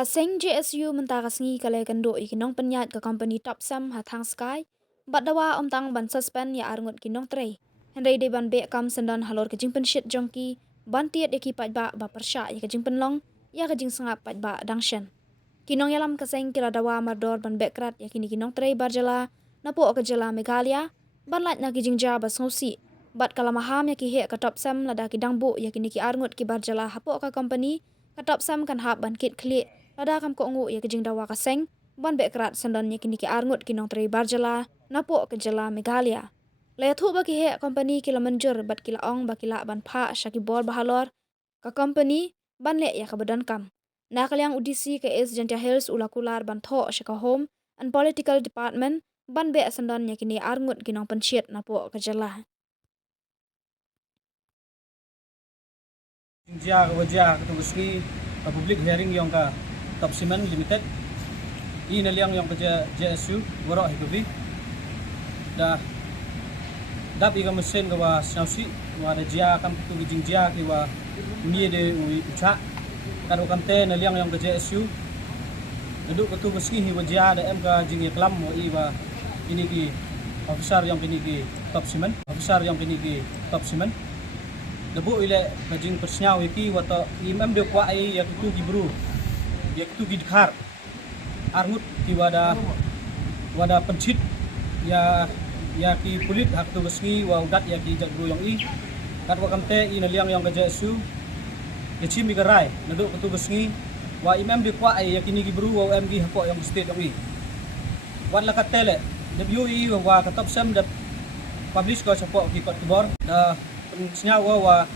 ka seng JSU mentaka sengi kale kando ikinong penyat ke company top sam hathang sky bat dawa tang ban suspend ya arngut kinong trei henry de ban be kam sendan halor ke jing penshit jongki ban tiet eki pat ba persha ya ke jing penlong ya ke jing sangap pat ba dangshen kinong yalam ka seng kila dawa mardor ban bekrat ya kini kinong trei barjala napo ke jela Meghalaya ban lat na ki jing ja bas ngosi bat kala maham ya ki he ke top sam lada ki dangbu ya kini ki arngut ki barjala hapo ka company ka top sam kan hab ban kit kli lada kam ko ngu ya kijing dawa kaseng ban bekrat sandan ya kini ki arngut kinong trei barjala napo ke jela Meghalaya le thu ba ki he company kila manjur bat kila ong ba kila ban pha shaki bor bahalor ka company ban le ya ka badan kam na kalyang udisi ke is Gentia Hills ulakular ban tho shaka home and political department ban be sandan ya kini arngut kinong pensiet napo ke jela India wajah ketugaski public hearing yang ka Top Cement Limited ini liang yang kerja JSU warok hikubi dah dap iga mesin kawa snausi wa da jia kam tu jing jia ki wa ni de ucha kan ukam te na liang yang kerja JSU duduk ketugaski hi wajah da em ka jing klam wa i wa ini ki officer yang ini ki Top Cement officer yang ini ki Top Cement debu ile kajing persnyau iki wato imam de kwa ai ya tu ki bru ya tu ki khar arngut ki wada pencit ya ki pulit hak tu besni wa udat ya ki jak bru yang i kat wa kamte i na liang yang ka jesu ya chimi garai nadu tu besni wa imam de kwa ai ya kini ki bru wa mg hako yang state yang i wan la katele debu i wa ka top sam de publish ko support ki kot bor senya wa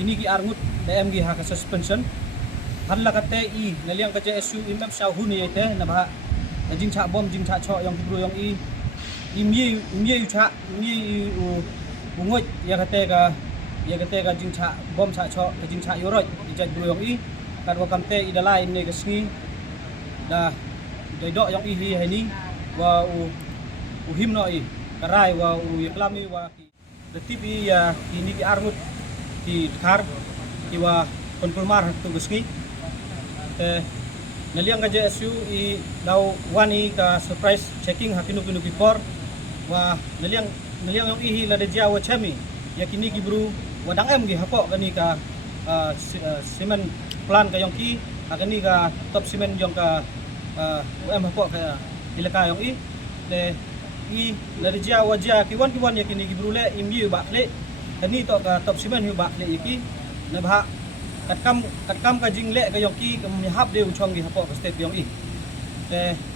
ini ki arngut DMG ha ka suspension hanla kate i naliang ka JSU imam sa huni ite na ba jing cha bom jing cha cho yang kibru yang i imye cha mi ungot ya kate ka jing cha bom cha cho ka jing cha yoroi i ja bru yang i kan wa kamte i dalai ne ka sni da do yang i hi ni wa u himno i karai wa u yaklami wa TV ya ini ki arngut ki khar ki wa konfirmar tu guski naliang ka JSU i daw wani ka surprise checking hakinu kinu before wa naliang yang ihi la de jawa chami ya kini ki bru wadang em gi hapo kani ka cement plan ka yang ki akani ka top cement yang ka em hapo ka ilaka yang i i dari jawa ja kiwan ya kini gibrule imbi ba le kani to ka top cement hu ba le iki na ba katkam ka jingle ka yoki kam hab de uchong gi hapo ka state yong i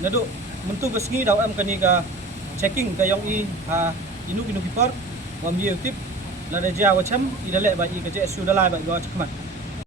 nadu mentu besngi daw am kani ka checking ka yong i ha inu kipor wa mi tip la de jawa cham i dale ba i ka je su dalai ba go chakmat